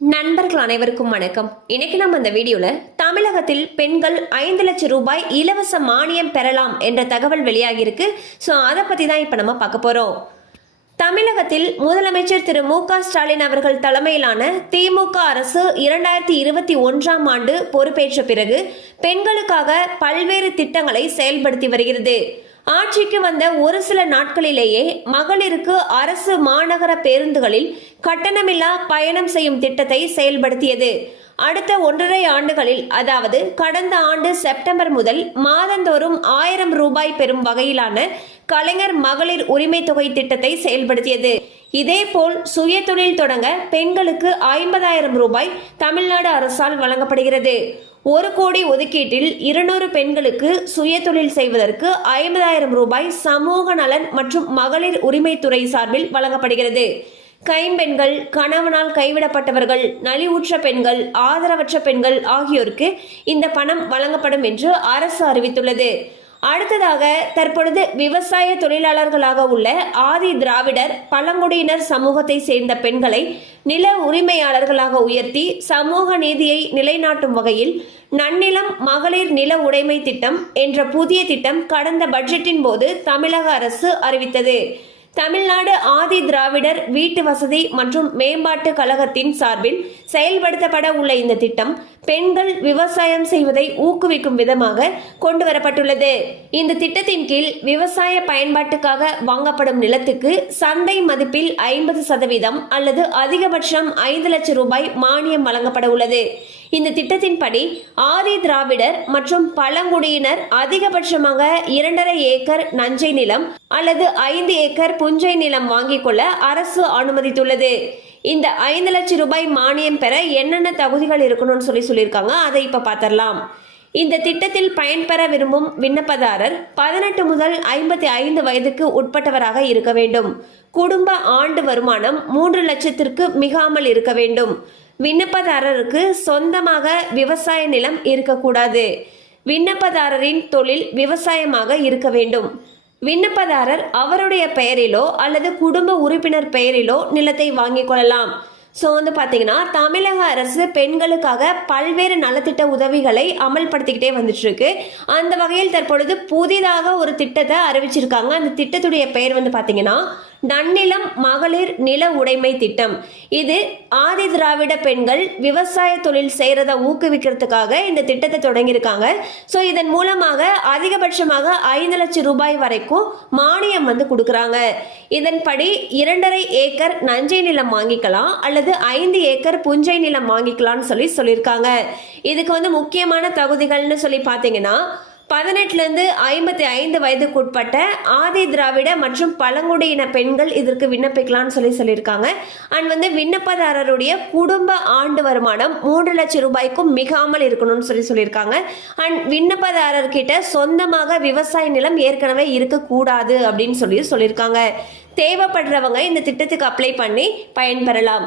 நண்பர்கள் அனைவருக்கும் வணக்கம். இன்னைக்கு நம்ம இந்த வீடியோல தமிழகத்தில் பெண்கள் ஐந்து லட்சம் ரூபாய் இலவச மானியம் பெறலாம் என்ற தகவல் வெளியாகியிருக்கு. ஸோ அதை பத்தி தான் இப்போ நம்ம பார்க்க போறோம். தமிழகத்தில் முதலமைச்சர் திரு மு க ஸ்டாலின் அவர்கள் தலைமையிலான திமுக அரசு இரண்டாயிரத்தி இருபத்தி ஒன்றாம் ஆண்டு பொறுப்பேற்ற பிறகு பெண்களுக்காக பல்வேறு திட்டங்களை செயல்படுத்தி வருகிறது. ஆட்சிக்கு வந்த ஒரு சில நாட்களிலேயே மகளிருக்கு அரசு மாநகர பேருந்துகளில் கட்டணமில்லா பயணம் செய்யும் திட்டத்தை செயல்படுத்தியது. அடுத்த ஒன்றரை ஆண்டுகளில் அதாவது கடந்த ஆண்டு செப்டம்பர் முதல் மாதந்தோறும் ஆயிரம் ரூபாய் பெறும் வகையிலான கலைஞர் மகளிர் உரிமை தொகை திட்டத்தை செயல்படுத்தியது. இதேபோல் சுய தொழில் தொடங்க பெண்களுக்கு ஐம்பதாயிரம் ரூபாய் தமிழ்நாடு அரசால் வழங்கப்படுகிறது. ஒரு கோடி ஒதுக்கீட்டில் இருநூறு பெண்களுக்கு சுய தொழில் செய்வதற்கு ஐம்பதாயிரம் ரூபாய் சமூக நலன் மற்றும் மகளிர் உரிமைத்துறை சார்பில் வழங்கப்படுகிறது. கைம்பெண்கள் கணவனால் கைவிடப்பட்டவர்கள் நலிவுற்ற பெண்கள் ஆதரவற்ற பெண்கள் ஆகியோருக்கு இந்த பணம் வழங்கப்படும் என்று அரசு அறிவித்துள்ளது. அடுத்ததாக தற்பொழுது விவசாய தொழிலாளர்களாக உள்ள ஆதி திராவிடர் பழங்குடியினர் சமூகத்தை சேர்ந்த பெண்களை நில உரிமையாளர்களாக உயர்த்தி சமூக நீதியை நிலைநாட்டும் வகையில் நன்னிலம் மகளிர் நில உடைமை திட்டம் என்ற புதிய திட்டம் கடந்த பட்ஜெட்டின் போது தமிழக அரசு அறிவித்தது. தமிழ்நாடு ஆதி திராவிடர் வீட்டு வசதி மற்றும் மேம்பாட்டு கழகத்தின் சார்பில் செயல்படுத்தப்பட உள்ள இந்த திட்டம் பெண்கள் விவசாயம் செய்வதை ஊக்குவிக்கும் விதமாக கொண்டு வரப்பட்டுள்ளது இந்த திட்டத்தின் கீழ் விவசாய பயன்பாட்டுக்காக வாங்கப்படும் நிலத்துக்கு சந்தை மதிப்பில் ஐம்பது சதவீதம் அல்லது அதிகபட்சம் ஐந்து லட்சம் ரூபாய் மானியம் வழங்கப்பட உள்ளது. இந்த திட்டத்தின்படி ஆதி திராவிடர் மற்றும் பழங்குடியினர் அதிகபட்சமாக இரண்டரை ஏக்கர் நஞ்சை நிலம் அல்லது ஐந்து ஏக்கர் புஞ்சை நிலம் வாங்கிக் கொள்ள அரசு அனுமதித்துள்ளது. இந்த ஐந்து லட்சம் ரூபாய் மானியம் பெற என்னென்ன தகுதிகள் இருக்கணும்னு சொல்லி சொல்லியிருக்காங்க. அதை இப்போ பார்த்துடலாம் இந்த திட்டத்தில் பயன்பெற விரும்பும் விண்ணப்பதாரர் பதினெட்டு முதல் ஐம்பத்தி ஐந்து வயதுக்கு உட்பட்டவராக இருக்க வேண்டும். குடும்ப ஆண்டு வருமானம் மூன்று லட்சத்திற்கு மிகாமல் இருக்க வேண்டும். விண்ணப்பதாரருக்கு சொந்தமாக விவசாய நிலம் இருக்கக்கூடாது. விண்ணப்பதாரரின் தொழில் விவசாயமாக இருக்க வேண்டும். விண்ணப்பதாரர் அவருடைய பெயரிலோ அல்லது குடும்ப உறுப்பினர் பெயரிலோ நிலத்தை வாங்கிக் கொள்ளலாம். ஸோ வந்து பார்த்தீங்கன்னா தமிழக அரசு பெண்களுக்காக பல்வேறு நலத்திட்ட உதவிகளை அமல்படுத்திக்கிட்டே வந்துட்டுருக்கு அந்த வகையில் தற்பொழுது புதிதாக ஒரு திட்டத்தை அறிவிச்சிருக்காங்க. அந்த திட்டத்துடைய பெயர் வந்து பார்த்தீங்கன்னா நன்னிலம் மகளிர் நில உடைமை திட்டம். இது ஆதி திராவிட பெண்கள் விவசாய தொழில் செய்கிறத ஊக்குவிக்கிறதுக்காக இந்த திட்டத்தை தொடங்கியிருக்காங்க. ஸோ இதன் மூலமாக அதிகபட்சமாக ஐந்து லட்சம் ரூபாய் வரைக்கும் மானியம் வந்து கொடுக்குறாங்க. இதன்படி இரண்டரை ஏக்கர் நஞ்சை நிலம் வாங்கிக்கலாம் அல்லது ஐந்து ஏக்கர் புஞ்சை நிலம் வாங்கிக்கலாம்னு சொல்லி சொல்லியிருக்காங்க. இதுக்கு வந்து முக்கியமான தகுதிகள்னு சொல்லி பார்த்தீங்கன்னா பதினெட்டுலேருந்து ஐம்பத்தி ஐந்து வயதுக்குட்பட்ட ஆதி திராவிட மற்றும் பழங்குடியின பெண்கள் இதற்கு விண்ணப்பிக்கலாம்னு சொல்லி சொல்லியிருக்காங்க. அண்ட் வந்து விண்ணப்பதாரருடைய குடும்ப ஆண்டு வருமானம் மூன்று லட்சம் ரூபாய்க்கும் மிகாமல் இருக்கணும்னு சொல்லி சொல்லியிருக்காங்க. அண்ட் விண்ணப்பதாரர்கிட்ட சொந்தமாக விவசாய நிலம் ஏற்கனவே இருக்கக்கூடாது அப்படின்னு சொல்லி சொல்லியிருக்காங்க. தேவைப்படுறவங்க இந்த திட்டத்துக்கு அப்ளை பண்ணி பயன்பெறலாம்.